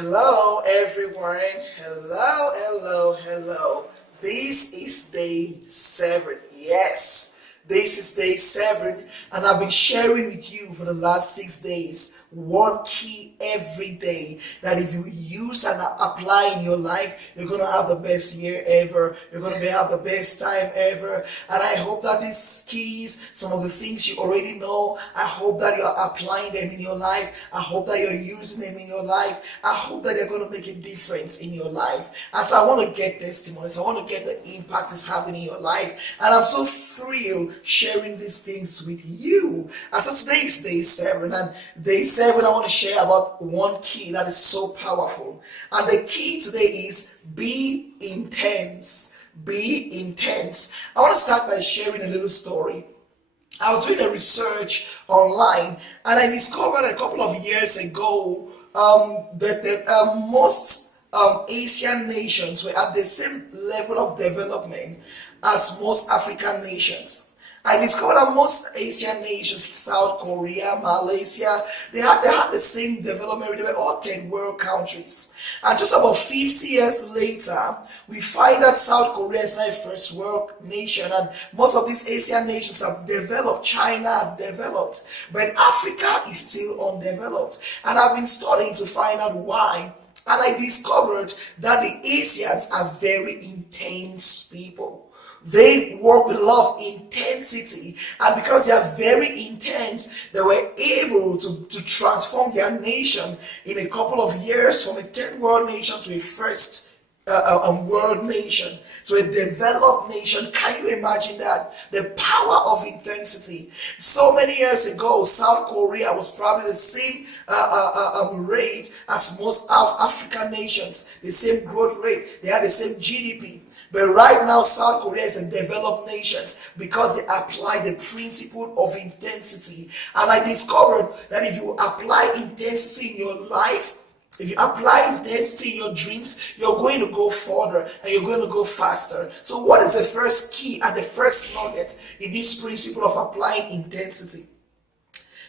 Hello, everyone. Hello. This is day 7. Yes, this is day 7, and I've been sharing with you for the last 6 days one key every day that if you use and apply in your life, you're going to have the best year ever. You're going to have the best time ever. And I hope that these keys, some of the things you already know, I hope that you're applying them in your life. I hope that you're using them in your life. I hope that they're going to make a difference in your life. And so I want to get testimonies. I want to get the impact it's having in your life. And I'm so thrilled sharing these things with you. And so today is day 7. And day 7, I want to share about one key that is so powerful. And the key today is be intense. Be intense. I want to start by sharing a little story. I was doing a research online and I discovered a couple of years ago that most Asian nations were at the same level of development as most African nations. I discovered that most Asian nations, South Korea, Malaysia, they had the same development rate. They were all third world countries. And just about 50 years later, we find that South Korea is now a first world nation, and most of these Asian nations have developed. China has developed, but Africa is still undeveloped. And I've been studying to find out why. And I discovered that the Asians are very intense people. They work with a lot of intensity, and because they are very intense, they were able to transform their nation in a couple of years from a third world nation to a first world nation, to a developed nation. Can you imagine that? The power of intensity. So many years ago, South Korea was probably the same rate as most African nations, the same growth rate. They had the same GDP. But right now, South Korea is a developed nation because they apply the principle of intensity. And I discovered that if you apply intensity in your life, if you apply intensity in your dreams, you're going to go further and you're going to go faster. So what is the first key and the first nugget in this principle of applying intensity?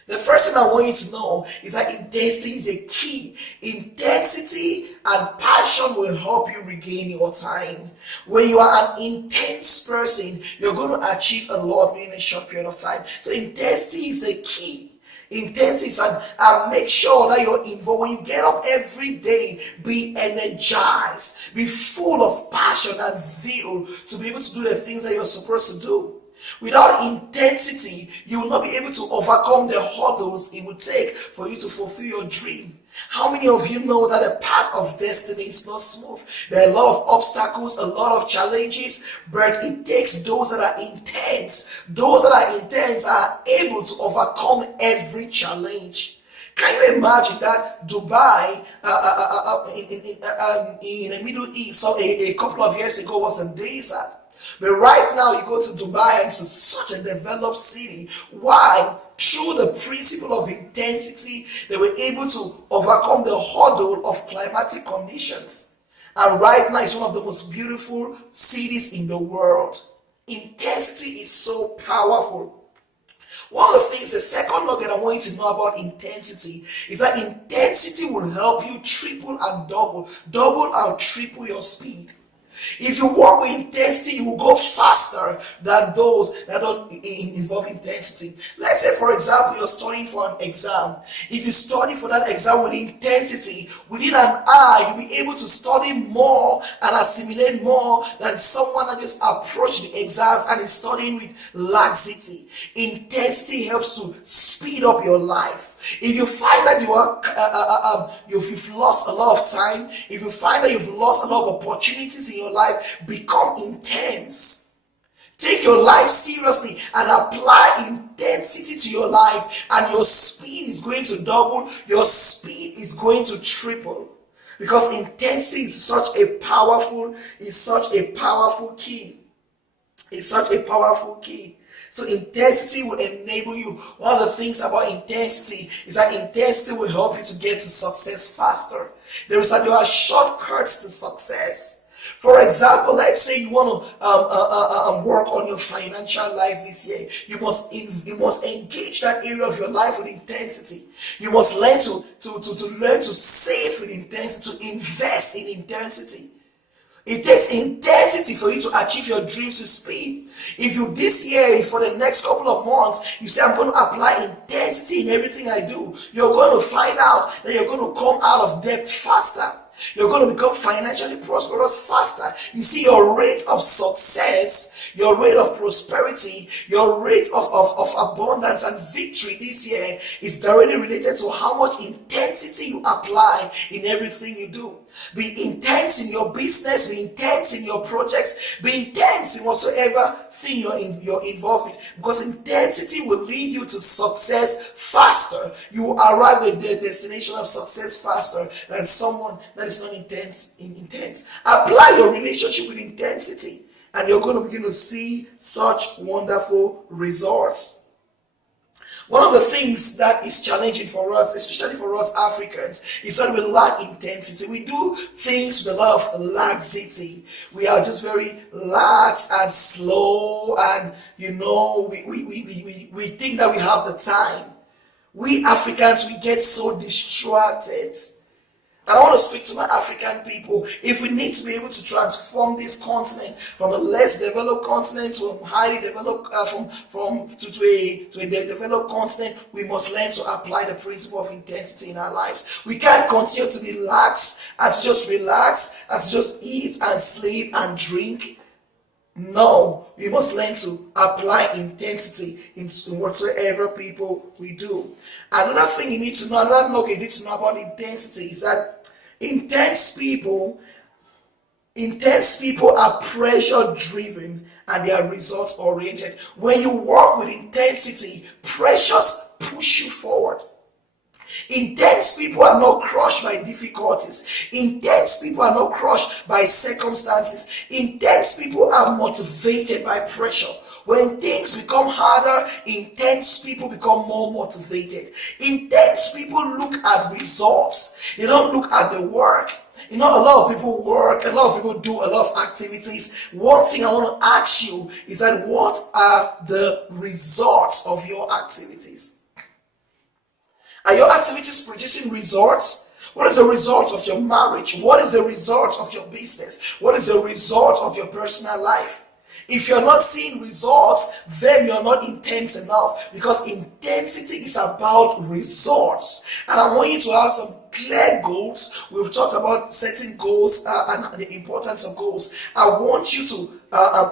The first thing I want you to know is that intensity is a key. Intensity and passion will help you regain your time. When you are an intense person, you're going to achieve a lot within a short period of time. So intensity is a key. Intensity, and make sure that you're involved. When you get up every day, be energized, be full of passion and zeal to be able to do the things that you're supposed to do. Without intensity, you will not be able to overcome the hurdles it will take for you to fulfill your dream. How many of you know that the path of destiny is not smooth? There are a lot of obstacles, a lot of challenges, but it takes those that are intense. Those that are intense are able to overcome every challenge. Can you imagine that Dubai in the Middle East, so a couple of years ago, was a desert? But right now you go to Dubai and it's such a developed city. Why? Through the principle of intensity, they were able to overcome the hurdle of climatic conditions. And right now it's one of the most beautiful cities in the world. Intensity is so powerful. One of the things, the second nugget I want you to know about intensity is that intensity will help you triple and double and triple your speed. If you work with intensity, you will go faster than those that don't involve intensity. Let's say, for example, you're studying for an exam. If you study for that exam with intensity, within an hour, you'll be able to study more and assimilate more than someone that just approached the exams and is studying with laxity. Intensity helps to speed up your life. If you find that you've lost a lot of time, if you find that you've lost a lot of opportunities in your life, become intense. Take your life seriously and apply intensity to your life, and your speed is going to double, your speed is going to triple, because intensity is such a powerful key. It's such a powerful key. So intensity will enable you. One of the things about intensity is that intensity will help you to get to success faster. There are shortcuts to success. For example, let's say you want to work on your financial life this year. You must engage that area of your life with intensity. You must learn to learn to save with intensity, to invest in intensity. It takes intensity for you to achieve your dreams with speed. If you this year, for the next couple of months, you say, I'm going to apply intensity in everything I do, you're going to find out that you're going to come out of debt faster. You're going to become financially prosperous faster. You see, your rate of success, your rate of prosperity, your rate of abundance and victory this year is directly related to how much intensity you apply in everything you do. Be intense in your business, be intense in your projects, be intense in whatsoever thing you're involved with, because intensity will lead you to success faster. You will arrive at the destination of success faster than someone that is not intense. Apply your relationship with intensity, and you're going to begin to see such wonderful results. One of the things that is challenging for us, especially for us Africans, is that we lack intensity. We do things with a lot of laxity. We are just very lax and slow, and we think that we have the time. We Africans, we get so distracted. And I want to speak to my African people. If we need to be able to transform this continent from a less developed continent to a highly developed, to a developed continent, we must learn to apply the principle of intensity in our lives. We can't continue to be lax and to just relax and to just eat and sleep and drink. No, we must learn to apply intensity in whatsoever people we do. Another thing you need to know, another nugget you need to know about intensity is that intense people are pressure driven and they are results oriented. When you work with intensity, pressures push you forward. Intense people are not crushed by difficulties. Intense people are not crushed by circumstances. Intense people are motivated by pressure. When things become harder, intense people become more motivated. Intense people look at results. They don't look at the work. A lot of people work, a lot of people do a lot of activities. One thing I want to ask you is that what are the results of your activities? Are your activities producing results? What is the result of your marriage? What is the result of your business? What is the result of your personal life? If you're not seeing results, then you're not intense enough, because intensity is about results. And I want you to have some clear goals. We've talked about setting goals and the importance of goals. I want you to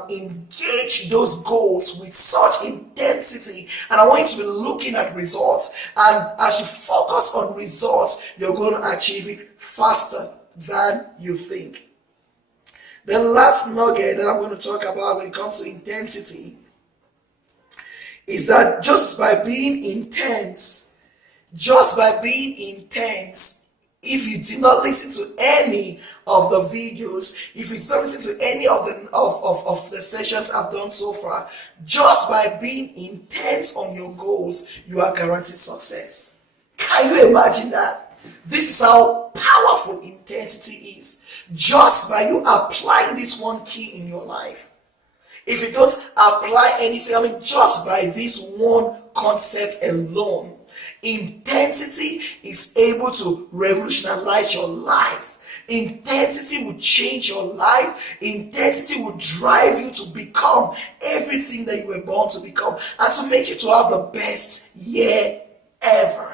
engage those goals with such intensity, and I want you to be looking at results. And as you focus on results, you're going to achieve it faster than you think. The last nugget that I'm going to talk about when it comes to intensity is that just by being intense, if you did not listen to any of the videos, if you did not listen to any of the sessions I've done so far, just by being intense on your goals, you are guaranteed success. Can you imagine that? This is how powerful intensity is. Just by you applying this one key in your life. If you don't apply anything, just by this one concept alone, intensity is able to revolutionize your life. Intensity will change your life. Intensity will drive you to become everything that you were born to become, and to make you to have the best year ever.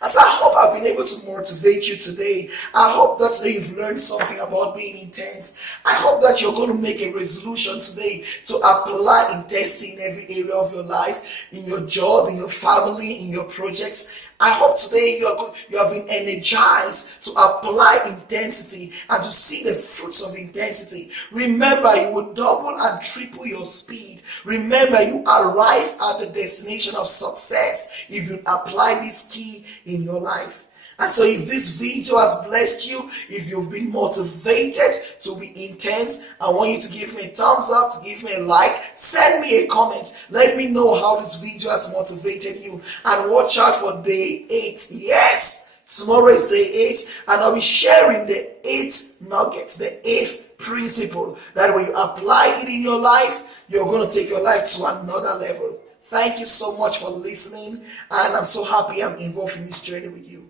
And so I hope I've been able to motivate you today. I hope that today you've learned something about being intense. I hope that you're going to make a resolution today to apply intensity in every area of your life, in your job, in your family, in your projects. I hope today you have been energized to apply intensity and to see the fruits of intensity. Remember, you will double and triple your speed. Remember, you arrive at the destination of success if you apply this key in your life. And so if this video has blessed you, if you've been motivated to be intense, I want you to give me a thumbs up, to give me a like, send me a comment. Let me know how this video has motivated you. And watch out for day 8. Yes! Tomorrow is day 8, and I'll be sharing the 8th nuggets, the 8th principle that when you apply it in your life, you're going to take your life to another level. Thank you so much for listening, and I'm so happy I'm involved in this journey with you.